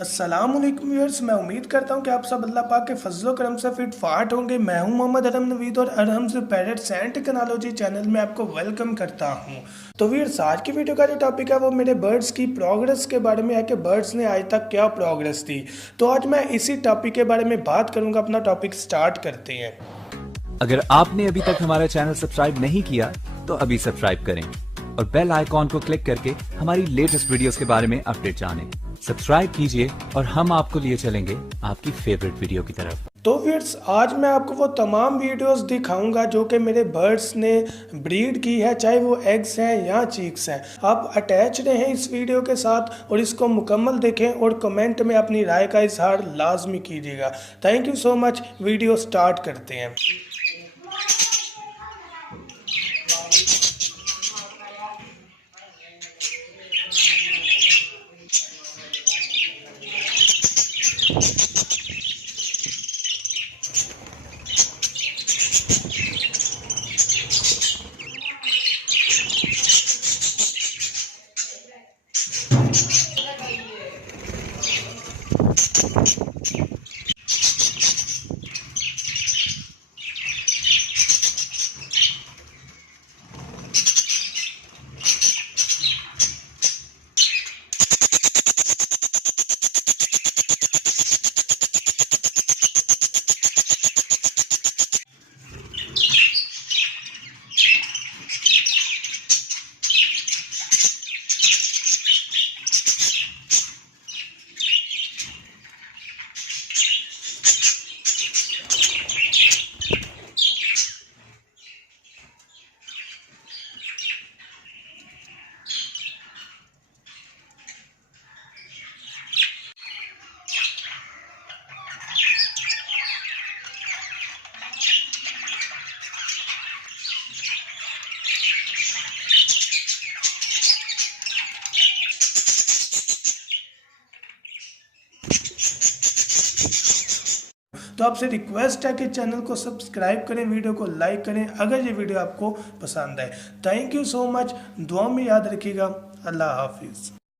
अस्सलामुअलैकुम व्यूअर्स, मैं उम्मीद करता हूं कि आप सब अल्लाह पाक के फजलो करम से फिट फाट होंगे। मैं हूं मोहम्मद अरहम नवीद और Arham parrots and technology channel में आपको वेलकम करता हूं। तो व्यूअर्स, आज की वीडियो का जो टॉपिक है वो मेरे बर्ड्स की प्रोग्रेस के बारे में है कि बर्ड्स ने आज तक क्या प्रोग्रेस दी। तो आज मैं इसी टॉपिक के बारे में बात करूँगा। अपना टॉपिक स्टार्ट करते हैं। अगर आपने अभी तक हमारा चैनल सब्सक्राइब नहीं किया तो अभी सब्सक्राइब करें और बेल आइकॉन को क्लिक करके हमारी लेटेस्ट वीडियोस के बारे में अपडेट जानें। सब्सक्राइब कीजिए और हम आपको लिए चलेंगे आपकी फेवरेट वीडियो की तरफ। तो व्यूअर्स, आज मैं आपको वो तमाम वीडियोस दिखाऊंगा जो कि मेरे बर्ड्स ने ब्रीड की है, चाहे वो एग्स हैं या चीक्स हैं। आप अटैच रहें इस वीडियो के साथ और इसको मुकम्मल देखें और कमेंट में अपनी राय का इजहार लाजमी कीजिएगा। Thank you so much. Video start करते हैं। तो आपसे रिक्वेस्ट है कि चैनल को सब्सक्राइब करें, वीडियो को लाइक करें अगर ये वीडियो आपको पसंद आए। Thank you so much. दुआ में याद रखिएगा। अल्लाह हाफिज़।